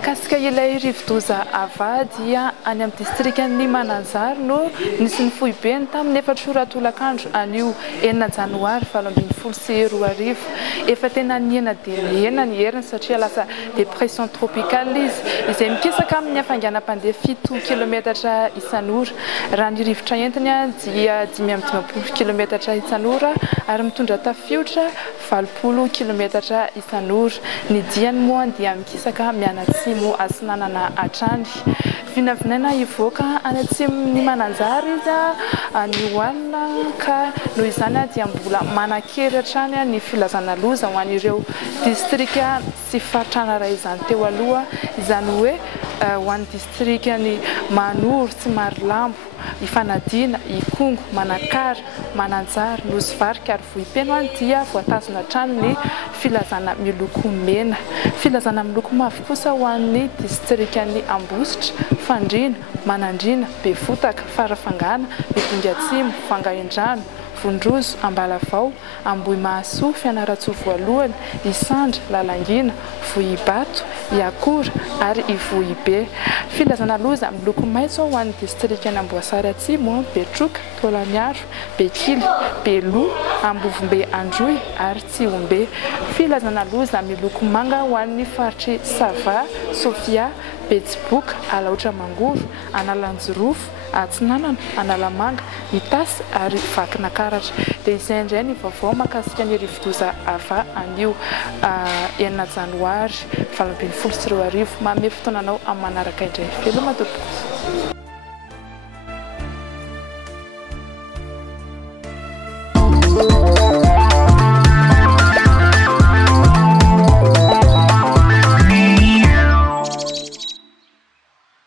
Mahakasika ilay rivo-doza avadia any amin'ny distriktan'ny Mananjary no nisy ny fohibeny tamin'ny 4 ratolakandro anio 9 janoary 2024. Efa tena niena dia niena ny heriny satria lasa dépression tropicale izy izay mikisaka amin'ny hafainganam-pandeha 7 kilometatra isan'ora. Raha ny rivotra entiny dia 520 kilometatra isan'ora ary mitondra tafiotra 20 kilometatra isan'ora. Ny diany moa dia mikisaka mianatsimo Asinanana hatrany. Vinavinaina hivoaka any atsimony Mananjary izy ny hoanina ka noho izany dia mbola manan-kery hatrany ny filazana loza ho an'ireo distrika sy faritrana iray izany teo aloha, izany hoe ho an'ny distrikany Manoro sy Marilambo, Ifanadina, Ikongo, Manakara, Mananjary, Nosy-Varika ary Vohipeno dia voatazona hatrany ny filazana miloko mena. Filazana miloko mavo kosa ho an'ny distrikany Ambositra, Fandrina, Manandrina, Befotaka, Farafangana, Betonga Atsimo, Vangaindrano, Vondrozo, Ambalavao, Ambohimahasoa, Fianarantsoa voalohany, Isandra, Lalangina, Vohibato, Iakora ary Ivohibe. Filazana loza miloko maitso ho an'ny distrikany Amboasary Atsimo, Betroka, Tolaniaro, Bekily, Beloa, Ambovombe Androy ary Tsiombe. Filazana loza miloko manga ho an'ny faritry Sava, Sofia, Betsiboka, Alaotra Mangoro, Analanjorofo, Atsinanana, Analamanga, Itasy ary Vakinakaratra. Dia izay indray ny vaovao mahakasika ny rivo-doza ava anio 9 janoary 2024. Manome fotoananao amin'ny manaraka indray. Veloma tompoko.